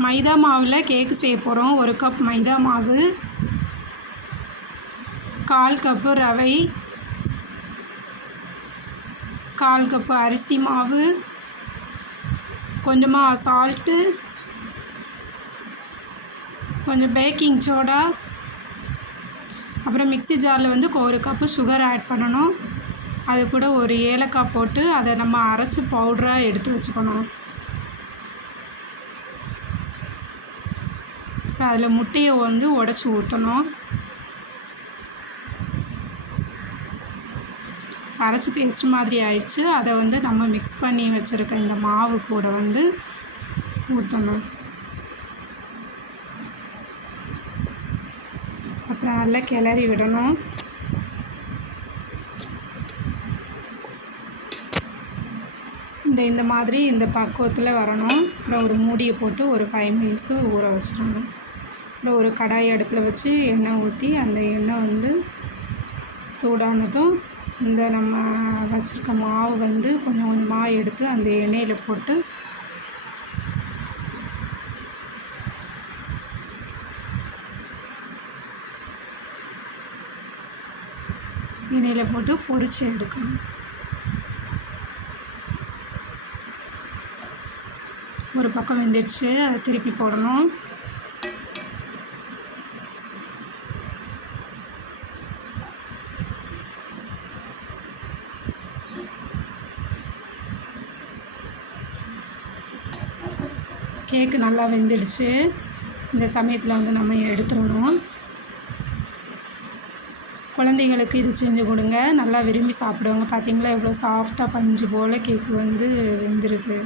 மைதா மாவில் கேக்கு செய்ய போகிறோம் ஒரு கப் மைதா மாவு கால் கப்பு ரவை கால் கப்பு அரிசி மாவு கொஞ்சமாக சால்ட்டு கொஞ்சம் பேக்கிங் சோடா அப்புறம் மிக்ஸி ஜாரில் வந்து ஒரு கப்பு சுகர் ஆட் பண்ணணும். அது கூட ஒரு ஏலக்காய் போட்டு அதை நம்ம அரைச்சி பவுடராக எடுத்து வச்சுக்கணும். அதில் முட்டையை வந்து உடச்சி ஊற்றணும் அரைச்சி பேஸ்ட் மாதிரி ஆயிடுச்சு. அதை வந்து நம்ம மிக்ஸ் பண்ணி வச்சுருக்க இந்த மாவு கூட வந்து ஊற்றணும் அப்புறம் நல்லா கிளறி விடணும். இந்த இந்த மாதிரி இந்த பக்குவத்தில் வரணும். அப்புறம் ஒரு மூடியை போட்டு ஒரு ஃபைவ் மினிட்ஸு ஊற வச்சிடணும். அப்புறம் ஒரு கடாய் அடுப்பில் வச்சு எண்ணெய் ஊற்றி அந்த எண்ணெய் வந்து சூடானதும் இந்த நம்ம வச்சுருக்க மாவு வந்து கொஞ்சம் கொஞ்சமாக எடுத்து அந்த எண்ணெயில் போட்டு எண்ணெயில் போட்டு பொறிச்சு எடுக்கணும். ஒரு பக்கம் வெந்துடுச்சு அதை திருப்பி போடணும். கேக்கு நல்லா வெந்துடுச்சு. இந்த சமயத்தில் வந்து நம்ம எடுத்துடணும். குழந்தைகளுக்கு இது செஞ்சு கொடுங்க. நல்லா விரும்பி சாப்பிடுவாங்க. பார்த்தீங்களா எவ்வளோ சாஃப்டாக பஞ்சு போல் கேக்கு வந்து வெந்திருக்கு.